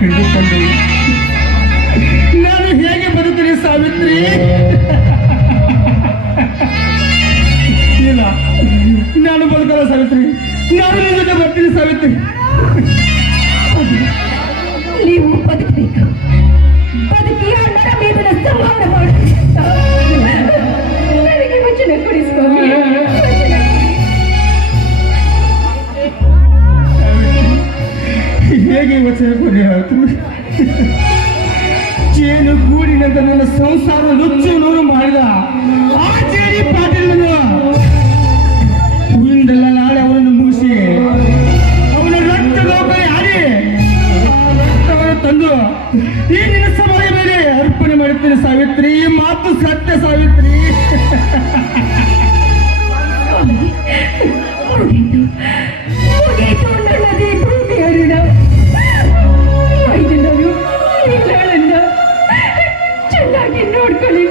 ಹಿಡಿದುಕೊಂಡು ನಾನು ಹೇಗೆ ಬದುಕಲಿ ಸಾವಿತ್ರಿ? ಇಲ್ಲ, ನಾನು ಬದುಕಲ್ಲ ಸಾವಿತ್ರಿ. ನಾನು ನಿನ್ನ ಜೊತೆ ಬರ್ತೀನಿ ಸಾವಿತ್ರಿ. ನೀವು ಬದುಕಬೇಕು, ಬದುಕಿ ಅಣ್ಣನ ಮೇಲಿನ ಸಂಹಾರ ಮಾಡಿ ನನಗೆ ವಚನ ಕೊಡಿಸ್ಕೊಂಡು ಹೇಗೆ ವಚನ ಕೊಡಿ ಹೇಳ್ತೀನಿ? ಜೇನು ಗೂಡಿನಂತ ನನ್ನ ಸಂಸಾರ ನುಚ್ಚು ನೂರು ಮಾಡಿದ ಆ ಜೇಡಿ ಪಾಟೀಲನು ಹೂವಿಂದೆಲ್ಲ ನಾಳೆ ಅವನನ್ನು ಮುಗಿಸಿ ಅವನ ರಕ್ತ ಲೋಕನೆ ಆಡಿ ರಕ್ತವನ್ನು ತಂದು ಈ ನಿನ್ನ ಸಭೆಯ ಮೇಲೆ ಅರ್ಪಣೆ ಮಾಡುತ್ತೇನೆ ಸಾವಿತ್ರಿ. ಈ ಮಾತು ಸತ್ಯ ಸಾವಿತ್ರಿ. ಮುಗೀತು ನನ್ನದೇ ಭೂಮಿ ಅರುಣ. ಚೆನ್ನಾಗಿ ನೋಡ್ಕೊಳ್ಳಿ.